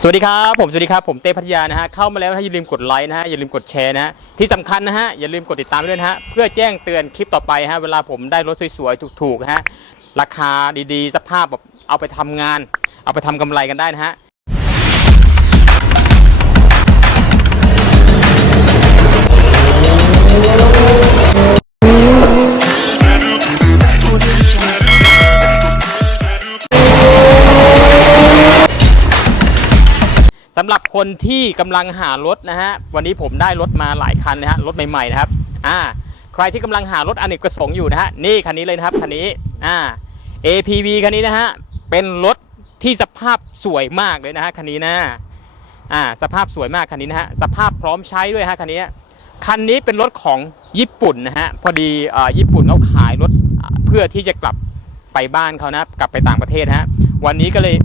สวัสดีครับผมสวัสดีครับผมเต้พัทยานะฮะเข้ามาแล้วนะฮะอย่าลืมกดไลค์นะฮะอย่าลืมกดแชร์นะฮะที่สำคัญนะฮะอย่าลืมกดติดตามด้วยนะฮะเพื่อแจ้งเตือนคลิปต่อไปฮะเวลาผมได้รถสวยๆถูกๆนะฮะราคาดีๆ สภาพแบบเอาไปทำงาน เอาไปทำกำไรกันได้นะฮะำหรับคนที่กำลังหารถนะฮะวันนี้ผมได้รถมาหลายคันนะฮะรถใหม่ๆนะครับอ่าใครที่กำลังหารถอเนกประสงค์อยู่นะฮะนี่คันนี้เลยนะครับคันนี้อ่า APV คันนี้นะฮะเป็นรถที่สภาพสวยมากเลยนะฮะคันนี้นะอ่าสภาพสวยมากคันนี้นะฮะสภาพพร้อมใช้ด้วยฮะคันนี้คันนี้เป็นรถของญี่ปุ่นนะฮะพอดีอ่อญี่ปุ่นเขาขายรถเพื่อที่จะกลับไปบ้านเขานะกลับไปต่างประเทศนะฮะวันนี้ก็เลย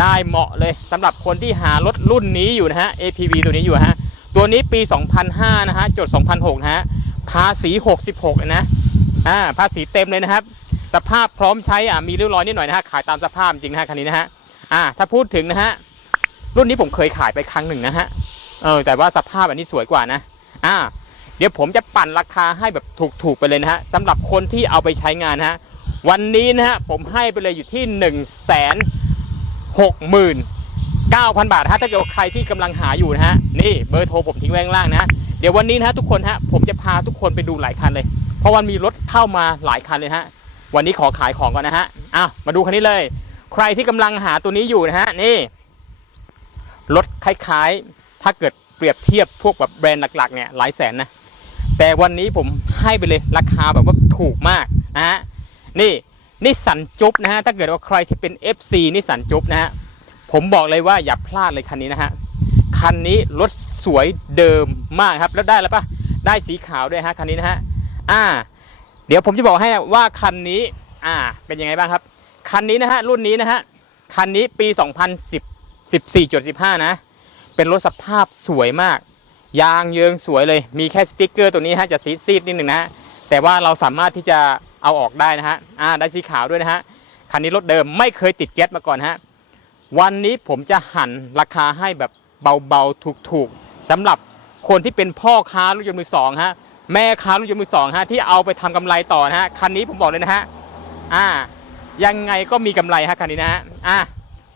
ได้เหมาะเลยสำหรับคนที่หารถรุ่นนี้อยู่นะฮะ APV ตัวนี้อยู่ฮะ ตัวนี้ปี 2005 นะฮะ จด 2006 นะฮะ ภาษี 66 นะ อ่า ภาษีเต็มเลยนะครับ สภาพพร้อมใช้ อะมีริ้วรอยนิดหน่อยนะฮะ ขายตามสภาพจริงนะฮะคันนี้นะฮะ อ่า ถ้าพูดถึงนะฮะ รุ่นนี้ผมเคยขายไปครั้งหนึ่งนะฮะ เออ แต่ว่าสภาพอันนี้สวยกว่านะ อ่า เดี๋ยวผมจะปั่นราคาให้แบบถูกๆไปเลยนะฮะสำหรับคนที่เอาไปใช้งานนะฮะ วันนี้นะฮะ ผมให้ไปเลยอยู่ที่1นึ่งแสน หกหมื่นเก้าพันบาทฮะถ้าเกิดใครที่กำลังหาอยู่นะฮะนี่เบอร์โทรผมทิ้งไว้ข้างล่างนะเดี๋ยววันนี้นะฮะทุกคนฮะผมจะพาทุกคนไปดูหลายคันเลย เพราะวันมีรถเข้ามาหลายคันเลยฮะวันนี้ขอขายของก่อนนะฮะอ้าวมาดูคันนี้เลย ใครที่กำลังหาตัวนี้อยู่นะฮะนี่รถคล้ายๆ ถ้าเกิดเปรียบเทียบพวกแบบแบรนด์หลักๆเนี่ยหลายแสนนะแต่วันนี้ผมให้ไปเลยราคาแบบว่าถูกมากนะฮะนี่ นิสสันจุ๊บนะฮะถ้าเกิดว่าใครที่เป็น FC นิสสันจุ๊บนะฮะผมบอกเลยว่าอย่าพลาดเลยคันนี้นะฮะคันนี้รถสวยเดิมมากครับแล้วได้แล้วปะได้สีขาวด้วยฮะคันนี้นะฮะอ่า เดี๋ยวผมจะบอกให้ว่าคันนี้อ่าเป็นยังไงบ้างครับ คันนี้นะฮะรุ่นนี้นะฮะคันนี้ปี 2010 14.15 นะ เป็นรถสภาพสวยมาก ยางเยิงสวยเลย มีแค่สติ๊กเกอร์ตัวนี้ฮะจะซีดซีดนิดหนึ่งนะ แต่ว่าเราสามารถที่จะ เอาออกได้นะฮะอ่าได้สีขาวด้วยนะฮะคันนี้รถเดิมไม่เคยติดแก๊สมาก่อนฮะวันนี้ผมจะหั่นราคาให้แบบเบาๆถูกๆสำหรับคนที่เป็นพ่อค้ารถยนต์มือสองฮะแม่ค้ารถยนต์มือสองฮะที่เอาไปทำกำไรต่อนะฮะคันนี้ผมบอกเลยนะฮะอ่ายังไงก็มีกำไรฮะคันนี้นะฮะอ่า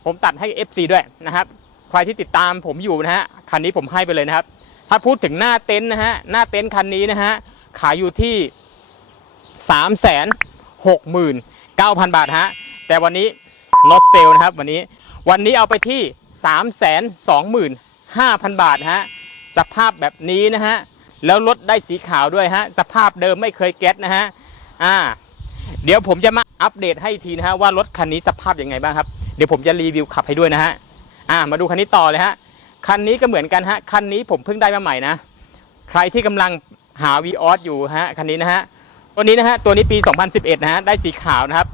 ผมตัดให้ FC ด้วยนะครับใครที่ติดตามผมอยู่นะฮะคันนี้ผมให้ไปเลยนะครับ ถ้าพูดถึงหน้าเต็นท์นะฮะหน้าเต็นท์คันนี้นะฮะขายอยู่ที่ 3 6 9 0 0 0 บาทฮะ แต่วันนี้ not sale นะครับวันนี้ วันนี้เอาไปที่ 3 2 5 0 0 0 บาทฮะ สภาพแบบนี้นะฮะ แล้วรถได้สีขาวด้วยฮะ สภาพเดิมไม่เคยแก๊สนะฮะ อ่า เดี๋ยวผมจะมาอัปเดตให้ทีนะฮะว่ารถคันนี้สภาพยังไงบ้างครับ เดี๋ยวผมจะรีวิวขับให้ด้วยนะฮะ อ่า มาดูคันนี้ต่อเลยฮะ คันนี้ก็เหมือนกันฮะ คันนี้ผมเพิ่งได้มาใหม่นะ ใครที่กำลังหา v ีออสอยู่ฮะ คันนี้นะฮะ ตัวนี้นะฮะตัวนี้ปี 2011 นะฮะได้สีขาวนะครับ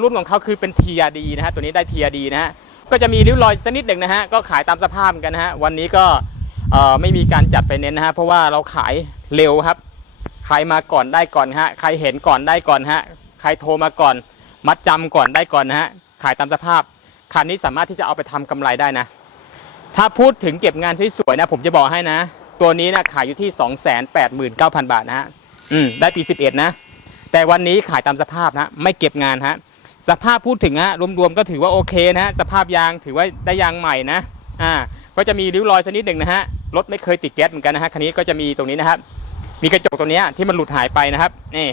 รุ่นของเขาคือเป็น TRD นะฮะตัวนี้ได้ TRD นะฮะก็จะมีริ้วรอยสักนิดหนึ่งนะฮะก็ขายตามสภาพกันนะฮะวันนี้ก็ไม่มีการจัดไฟแนนนะฮะเพราะว่าเราขายเร็วครับใครมาก่อนได้ก่อนฮะใครเห็นก่อนได้ก่อนฮะใครโทรมาก่อน มัดจำก่อนได้ก่อนนะฮะขายตามสภาพคันนี้สามารถที่จะเอาไปทำกำไรได้นะ ถ้าพูดถึงเก็บงานที่สวยนะ ผมจะบอกให้นะ ตัวนี้นะขายอยู่ที่ 289,000 บาทนะฮะ อืมได้ปี 11 นะ แต่วันนี้ขายตามสภาพนะไม่เก็บงานฮะสภาพพูดถึงฮะรวมๆก็ถือว่าโอเคนะฮะสภาพยางถือว่าได้ยางใหม่นะอ่าก็จะมีริ้วรอยสักนิดหนึ่งนะฮะรถไม่เคยติดแก๊สเหมือนกันนะฮะคันนี้ก็จะมีตรงนี้นะครับ มีกระจกตรงนี้ที่มันหลุดหายไปนะครับนี่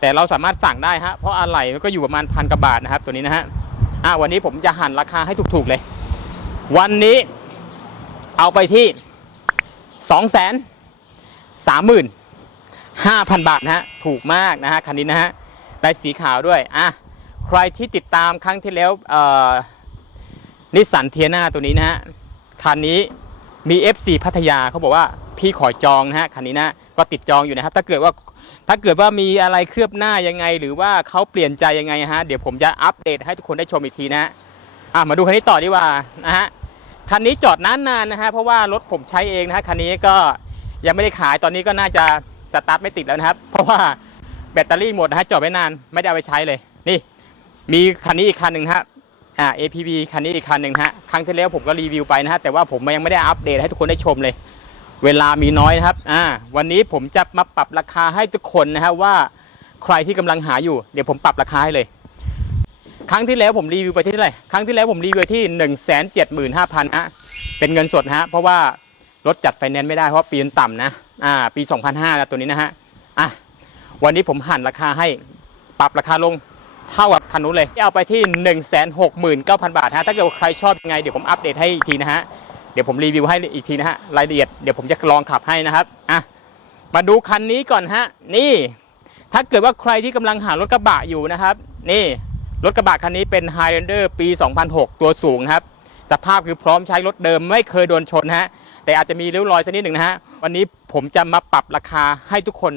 แต่เราสามารถสั่งได้ฮะเพราะอะไหล่มันก็อยู่ประมาณพันกว่าบาทนะครับ ตัวนี้นะฮะอ่าวันนี้ผมจะหั่นราคาให้ถูกๆเลย วันนี้เอาไปที่สองแสนสามหมื่น ห้าพันบาทนะฮะถูกมากนะฮะคันนี้นะฮะได้สีขาวด้วยอะใครที่ติดตามครั้งที่แล้วนิสสันเทียนาตัวนี้นะฮะคันนี้มี FC พัทยาเขาบอกว่าพี่ขอจองนะฮะคันนี้นะก็ติดจองอยู่นะครับถ้าเกิดว่าถ้าเกิดว่ามีอะไรเคลือบหน้ายังไง หรือว่าเขาเปลี่ยนใจยังไงฮะเดี๋ยวผมจะอัปเดตให้ทุกคนได้ชมอีกทีนะฮะอะมาดูคันนี้ต่อดีกว่านะฮะคันนี้จอดนานๆนะฮะเพราะว่ารถผมใช้เองนะฮะคันนี้ก็ยังไม่ได้ขายตอนนี้ก็น่าจะ สตาร์ทไม่ติดแล้วนะครับ เพราะว่าแบตเตอรี่หมดนะฮะจอดไว้นานไม่ได้เอาไปใช้เลย นี่ มีคันนี้อีกคันหนึ่งฮะอ่า APV คันนี้อีกคันหนึ่งฮะครั้งที่แล้วผมก็รีวิวไปนะฮะแต่ว่าผมยังไม่ได้อัปเดตให้ทุกคนได้ชมเลย เวลามีน้อยนะครับอ่าวันนี้ผมจะมาปรับราคาให้ทุกคนนะฮะว่าใครที่กำลังหาอยู่เดี๋ยวผมปรับราคาให้เลย ครั้งที่แล้วผมรีวิวไปที่เท่าไหร่ครั้งที่แล้วผมรีวิวที่1 7 5 0 0 0ฮะเป็นเงินสดนะฮะเพราะว่ารถจัดไฟแนนซ์ไม่ได้เพราะปีนต่ำนะอ่าปี 2005แล้วตัวนี้นะฮะอะวันนี้ผมหันราคาให้ปรับราคาลงเท่ากับคันนู้นเลยเอาไปที่ 1 6 9 0 0 0 บาทฮะถ้าเกิดว่าใครชอบยังไงเดี๋ยวผมอัปเดตให้อีกทีนะฮะเดี๋ยวผมรีวิวให้อีกทีนะฮะรายละเอียดเดี๋ยวผมจะลองขับให้นะครับอะมาดูคันนี้ก่อนฮะนี่ ถ้าเกิดว่าใครที่กำลังหารถกระบะอยู่นะครับ นี่รถกระบะคันนี้เป็น Highlander ปี 2006 ตัวสูงครับ สภาพคือพร้อมใช้รถเดิมไม่เคยโดนชนฮะแต่อาจจะมีริ้วรอยสักนิดหนึ่งนะฮะวันนี้ ผมจะมาปรับราคาให้ทุกคน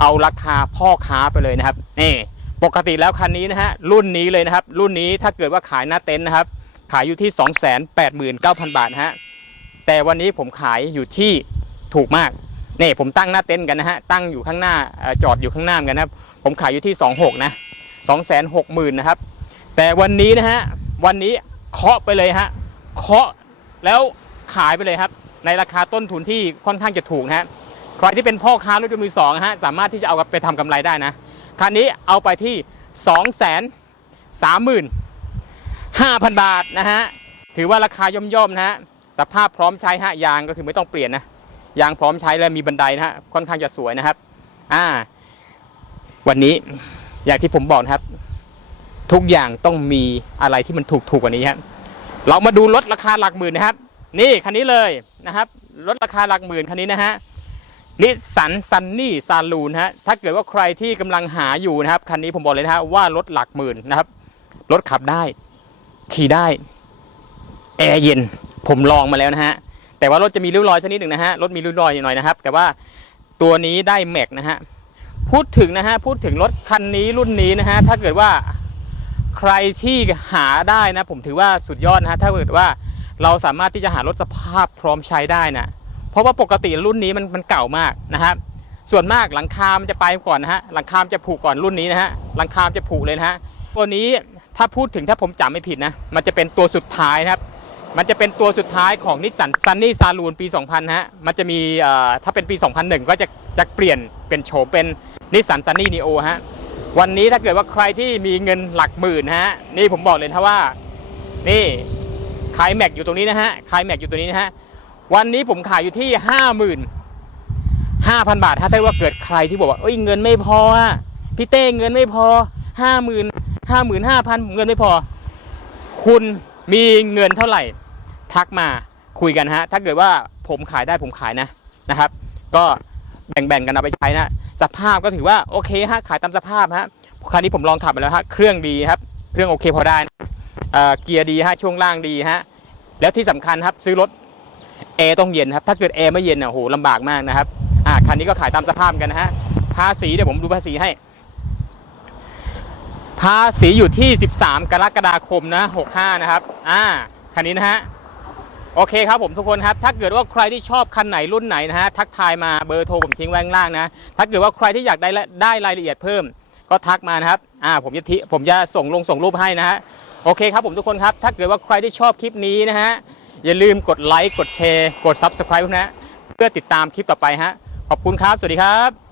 เอาราคาพ่อค้าไปเลยนะครับนี่ปกติแล้วคันนี้นะฮะรุ่นนี้เลยนะครับ รุ่นนี้ถ้าเกิดว่าขายหน้าเต็นท์นะครับ ขายอยู่ที่ 289,000 บาทนะฮะแต่วันนี้ผมขายอยู่ที่ถูกมากนี่ผมตั้งหน้าเต็นท์กันนะฮะตั้งอยู่ข้างหน้าจอดอยู่ข้างหน้ากันนะครับผมขายอยู่ที่ 26นะ260,000นะครับแต่วันนี้นะฮะวันนี้เคาะไปเลยฮะเคาะแล้วขายไปเลยครับ ในราคาต้นทุนที่ค่อนข้างจะถูกนะฮะใครที่เป็นพ่อค้ารถยนต์มือสองฮะสามารถที่จะเอาไปทำกำไรได้นะคันนี้เอาไปที่ 2 3 5 0 0 0 บาทนะฮะ ถือว่าราคาย่อมๆนะฮะ สภาพพร้อมใช้ฮะยางก็คือไม่ต้องเปลี่ยนนะ ยางพร้อมใช้แล้วมีบันไดนะฮะ ค่อนข้างจะสวยนะครับ อ่า วันนี้อย่างที่ผมบอกนะครับ ทุกอย่างต้องมีอะไรที่มันถูกถูกกว่านี้ครับเรามาดูรถราคาหลักหมื่นนะครับ นี่คันนี้เลยนะครับรถราคาหลักหมื่นคันนี้นะฮะนิสสันซันนี่ซาลูนฮะถ้าเกิดว่าใครที่กำลังหาอยู่นะครับคันนี้ผมบอกเลยนะฮะว่ารถหลักหมื่นนะครับรถขับได้ ขี่ได้แอร์เย็นผมลองมาแล้วนะฮะแต่ว่ารถจะมีริ้วรอยสักนิดหนึ่งนะฮะรถมีริ้วรอยหน่อยนะครับ แต่ว่าตัวนี้ได้แม็กนะฮะพูดถึงนะฮะพูดถึงรถคันนี้รุ่นนี้นะฮะถ้าเกิดว่าใครที่หาได้นะ ผมถือว่าสุดยอดนะฮะถ้าเกิดว่า เราสามารถที่จะหารถสภาพพร้อมใช้ได้นะเพราะว่าปกติรุ่นนี้มันมันเก่ามากนะครับส่วนมากหลังคา มันจะไปก่อนนะฮะหลังคามจะผุก่อนรุ่นนี้นะฮะหลังคามจะผุเลยนะฮะตัวนี้ถ้าพูดถึงถ้าผมจำไม่ผิดนะมันจะเป็นตัวสุดท้ายนะครับมันจะเป็นตัวสุดท้ายของนิสสันซันนี่ซาลูนปี 2000นฮะมันจะมีถ้าเป็นปี 2001 ก็จะจะเปลี่ยนเป็นโฉมเป็นนิสสันซันนี่นีโอฮะวันนี้ถ้าเกิดว่าใครที่มีเงินหลักหมื่นนะฮะนี่ผมบอกเลยนะว่า นี่ คายแม็กอยู่ตรงนี้นะฮะคายแม็กอยู่ตรงนี้นะฮะวันนี้ผมขายอยู่ที่ห้าหมื่นห้าพันบาท ถ้าได้ว่าเกิดใครที่บอกว่าเอ้ยเงินไม่พออะพี่เต้เงินไม่พอห้าหมื่นห้าหมื่นห้าพันเงินไม่พอ คุณมีเงินเท่าไหร่ ทักมาคุยกันฮะ ถ้าเกิดว่าผมขายได้ผมขายนะนะครับ ก็แบ่งๆกันเอาไปใช้นะสภาพก็ถือว่าโอเคฮะขายตามสภาพฮะคันนี้ผมลองขับมาแล้วฮะเครื่องดีครับ เครื่องโอเคพอได้นะ เกียร์ดีฮะช่วงล่างดีฮะแล้วที่สำคัญครับซื้อรถแอร์ต้องเย็นครับถ้าเกิดแอร์ไม่เย็นอะโหลำบากมากนะครับอ่าคันนี้ก็ขายตามสภาพกันนะฮะภาษีเดี๋ยวผมดูภาษีให้ ภาษีอยู่ที่ 13 กรกฎาคมนะ65นะครับอ่าคันนี้นะฮะโอเคครับผมทุกคนครับ ถ้าเกิดว่าใครที่ชอบคันไหนรุ่นไหนนะฮะทักทายมาเบอร์โทรผมทิ้งไว้ข้างล่างนะ ถ้าเกิดว่าใครที่อยากได้ได้รายละเอียดเพิ่ม ก็ทักมานะครับอ่าผมจะทิผมจะส่งลงส่งรูปให้นะฮะ โอเคครับผมทุกคนครับ ถ้าเกิดว่าใครที่ชอบคลิปนี้นะฮะ อย่าลืมกดไลค์ กดแชร์ กด Subscribe นะฮะเพื่อติดตามคลิปต่อไปฮะ ขอบคุณครับ สวัสดีครับ